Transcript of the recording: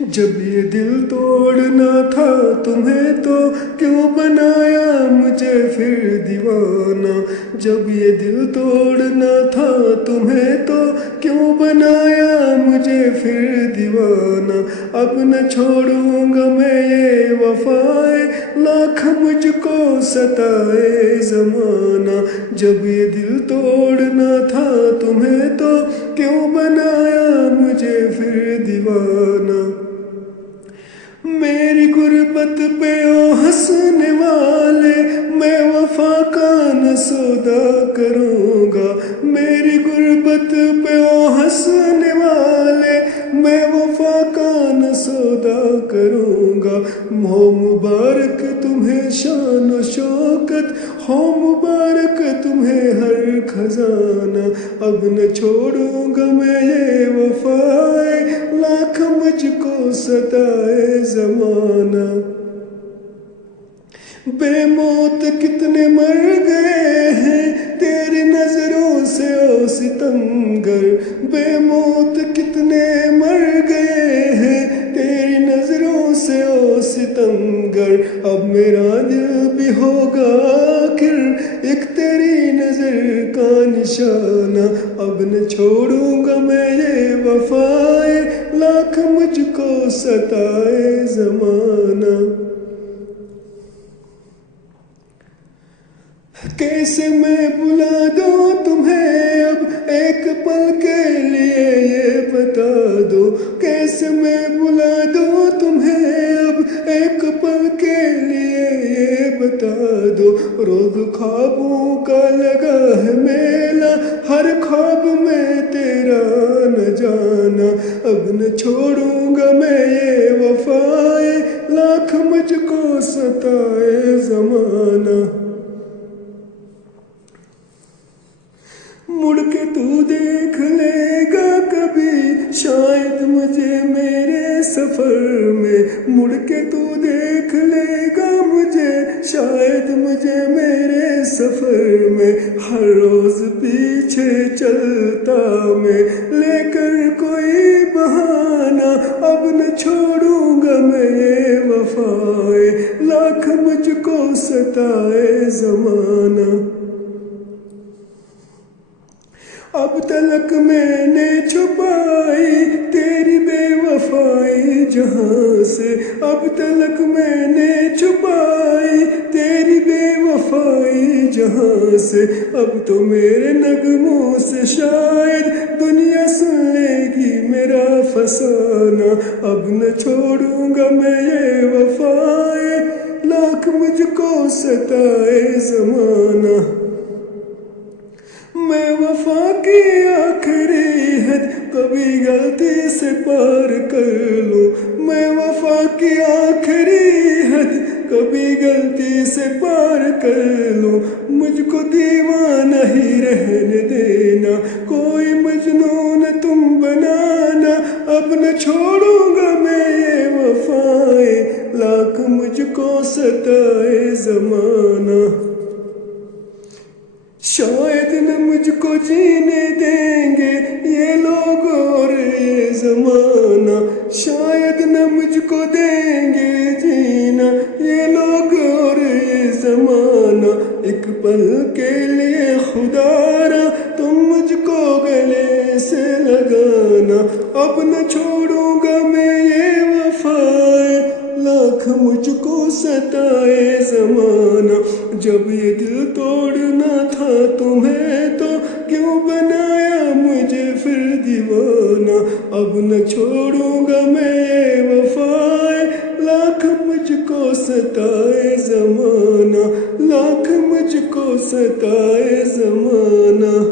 جب یہ دل توڑنا تھا تمہیں تو کیوں بنایا مجھے پھر دیوانہ؟ جب یہ دل توڑنا تھا تمہیں تو کیوں بنایا مجھے پھر دیوانہ؟ اب نہ چھوڑوں گا میں یہ وفائیں، لاکھ مجھ کو ستائے زمانہ۔ جب یہ دل توڑنا تھا تمہیں تو کیوں بنایا مجھے پھر دیوانہ؟ میری غربت پہ او ہنسنے والے، میں وفا کا نہ سودا کروں گا۔ میری غربت پہ او ہنسنے والے، میں وفا کا نہ سودا کروں گا۔ ہو مبارک تمہیں شان و شوکت، ہو مبارک تمہیں ہر خزانہ۔ اب نہ چھوڑوں گا میں یہ وفائیں، لاکھ مجھ کو ستائے زمانہ۔ بے موت کتنے مر گئے ہیں تیری نظروں سے او ستمگر، بے موت کتنے مر گئے ہیں تیری نظروں سے او ستمگر۔ اب میرا دل بھی ہوگا آخر ایک تیری نظر کا نشانہ۔ اب نہ چھوڑوں گا میں یہ وفائیں، لاکھ مجھ کو ستائے زمانہ۔ کیسے میں بلا دوں تمہیں اب ایک پل کے لیے یہ بتا دو، کیسے میں بلا دوں تمہیں اب ایک پل کے لیے یہ بتا دو۔ روز خوابوں کا لگا ہے میلہ، ہر خواب میں تیرا نہ جانا۔ اب نہ چھوڑوں گا میں یہ وفائیں، لاکھ مجھ کو ستائے زمانہ۔ مڑ کے تو دیکھ لے گا کبھی شاید مجھے میرے سفر میں، مڑ کے تو دیکھ لے گا مجھے شاید مجھے میرے سفر میں۔ ہر روز پیچھے چلتا میں لے کر کوئی بہانہ، اب نہ چھوڑوں گا میں یہ وفائیں، لاکھ مجھ کو ستائے زمانہ۔ اب تلک میں نے چھپائی تیری بے وفائی جہاں سے، اب تلک میں نے چھپائی تیری بے وفائی جہاں سے۔ اب تو میرے نغموں سے شاید دنیا سن لے گی میرا فسانہ۔ اب نہ چھوڑوں گا میں یہ وفائیں، لاکھ مجھ کو ستائے زمانہ۔ میں وفا کی آخری حد کبھی غلطی سے پار کر لوں، میں وفا کی آخری حد کبھی غلطی سے پار کر لوں۔ مجھ کو دیوانہ ہی رہنے دینا، کوئی مجنون تم بنانا۔ اب نہ چھوڑوں گا میں یہ وفائیں، لاکھ مجھ کو ستائے زمانہ۔ شاید نہ مجھ کو جینے دیں گے یہ لوگ اور یہ زمانہ، شاید نہ مجھ کو دیں گے جینا یہ لوگ اور یہ زمانہ۔ ایک پل کے لیے خدا را تم مجھ کو گلے سے لگانا۔ اب نہ چھوڑوں گا میں یہ وفائیں، لاکھ مجھ کو ستائے زمانہ۔ جب یہ دل توڑنا تھا تمہیں تو کیوں بنایا مجھے پھر دیوانہ؟ اب نہ چھوڑوں گا میں یہ وفائیں، لاکھ مجھ کو ستائے زمانہ، لاکھ مجھ کو ستائے زمانہ۔